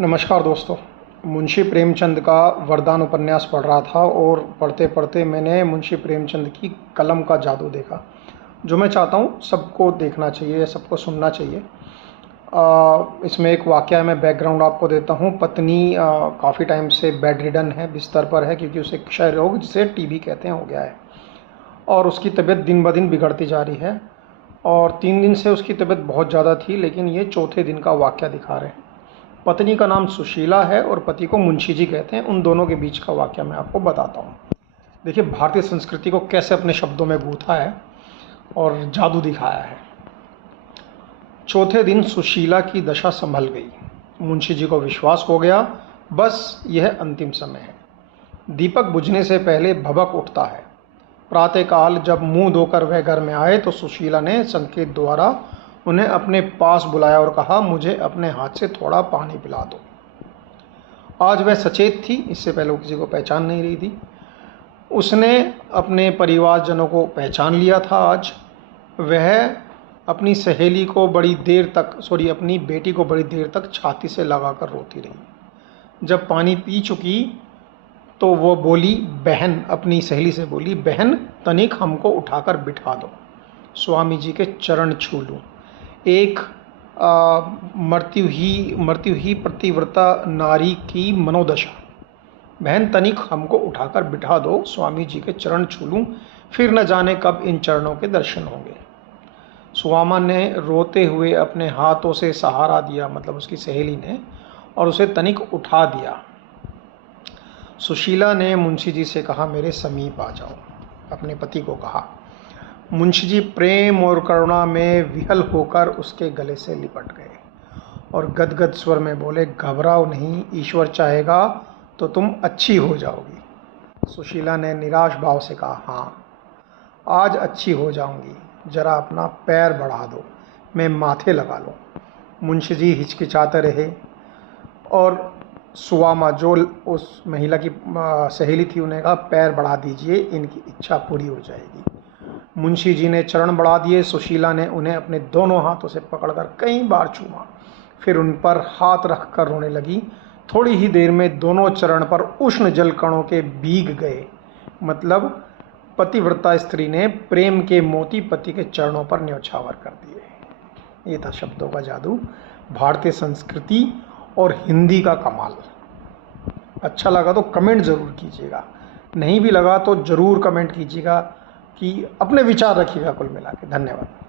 नमस्कार दोस्तों। मुंशी प्रेमचंद का वरदान उपन्यास पढ़ रहा था और पढ़ते पढ़ते मैंने मुंशी प्रेमचंद की कलम का जादू देखा, जो मैं चाहता हूँ सबको देखना चाहिए, सबको सुनना चाहिए। इसमें एक वाकया मैं बैकग्राउंड आपको देता हूँ। पत्नी काफ़ी टाइम से बेड रिडन है, बिस्तर पर है, क्योंकि उसे क्षय रोग, जिसे टीबी कहते हैं, हो गया है और उसकी तबीयत दिन ब दिन बिगड़ती जा रही है। और 3 दिन से उसकी तबीयत बहुत ज़्यादा थी, लेकिन ये चौथे दिन का वाकया दिखा रहे हैं। पत्नी का नाम सुशीला है और पति को मुंशी जी कहते हैं। उन दोनों के बीच का वाकया मैं आपको बताता हूँ। देखिए, भारतीय संस्कृति को कैसे अपने शब्दों में गूंथा है और जादू दिखाया है। चौथे दिन सुशीला की दशा संभल गई। मुंशी जी को विश्वास हो गया, बस यह अंतिम समय है। दीपक बुझने से पहले भभक उठता है। प्रातःकाल जब मुंह धोकर वह घर में आए तो सुशीला ने संकेत द्वारा उन्हें अपने पास बुलाया और कहा, मुझे अपने हाथ से थोड़ा पानी पिला दो। आज वह सचेत थी, इससे पहले वो किसी को पहचान नहीं रही थी। उसने अपने परिवारजनों को पहचान लिया था। आज वह अपनी सहेली को बड़ी देर तक अपनी बेटी को बड़ी देर तक छाती से लगाकर रोती रही। जब पानी पी चुकी तो वो बोली, बहन, अपनी सहेली से बोली, बहन तनिक हमको उठाकर बिठा दो, स्वामी जी के चरण छू लूँ। एक मरती हुई पतिव्रता नारी की मनोदशा। बहन तनिक हमको उठाकर बिठा दो, स्वामी जी के चरण छू लूँ, फिर न जाने कब इन चरणों के दर्शन होंगे। सुवामा ने रोते हुए अपने हाथों से सहारा दिया, मतलब उसकी सहेली ने, और उसे तनिक उठा दिया। सुशीला ने मुंशी जी से कहा, मेरे समीप आ जाओ। अपने पति को कहा। मुंशी जी प्रेम और करुणा में विहल होकर उसके गले से लिपट गए और गदगद स्वर में बोले, घबराओ नहीं, ईश्वर चाहेगा तो तुम अच्छी हो जाओगी। सुशीला ने निराश भाव से कहा, हाँ, आज अच्छी हो जाऊंगी, जरा अपना पैर बढ़ा दो, मैं माथे लगा लूँ। मुंशी जी हिचकिचाते रहे और सुवामा, जो उस महिला की सहेली थी, उन्हें कहा, पैर बढ़ा दीजिए, इनकी इच्छा पूरी हो जाएगी। मुंशी जी ने चरण बढ़ा दिए। सुशीला ने उन्हें अपने दोनों हाथों से पकड़कर कई बार छूमा, फिर उन पर हाथ रखकर रोने लगी। थोड़ी ही देर में दोनों चरण पर उष्ण जल कणों के भीग गए, मतलब पतिव्रता स्त्री ने प्रेम के मोती पति के चरणों पर न्यौछावर कर दिए। ये था शब्दों का जादू, भारतीय संस्कृति और हिंदी का कमाल। अच्छा लगा तो कमेंट ज़रूर कीजिएगा, नहीं भी लगा तो ज़रूर कमेंट कीजिएगा कि अपने विचार रखिएगा। कुल मिला के धन्यवाद।